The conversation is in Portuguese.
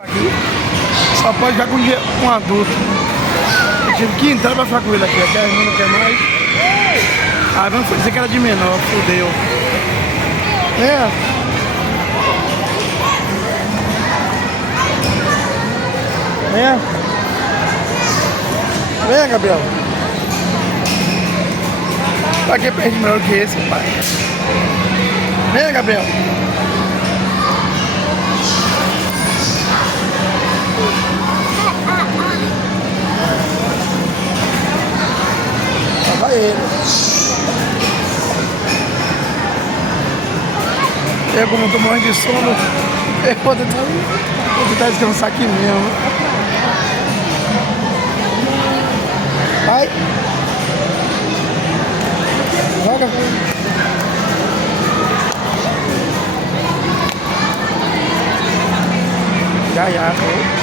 Aqui só pode ficar com um adulto. Eu tive que entrar pra ficar com ele aqui, a irmã não quer mais. Aí vamos dizer que era de menor, fudeu. É. É. Vem, Gabriel. Pra que perde melhor que esse, pai? Vem, Gabriel. Lá vai ele. Eu, como tô morrendo de sono, eu vou tentar descansar aqui mesmo. Vai. Joga. Já.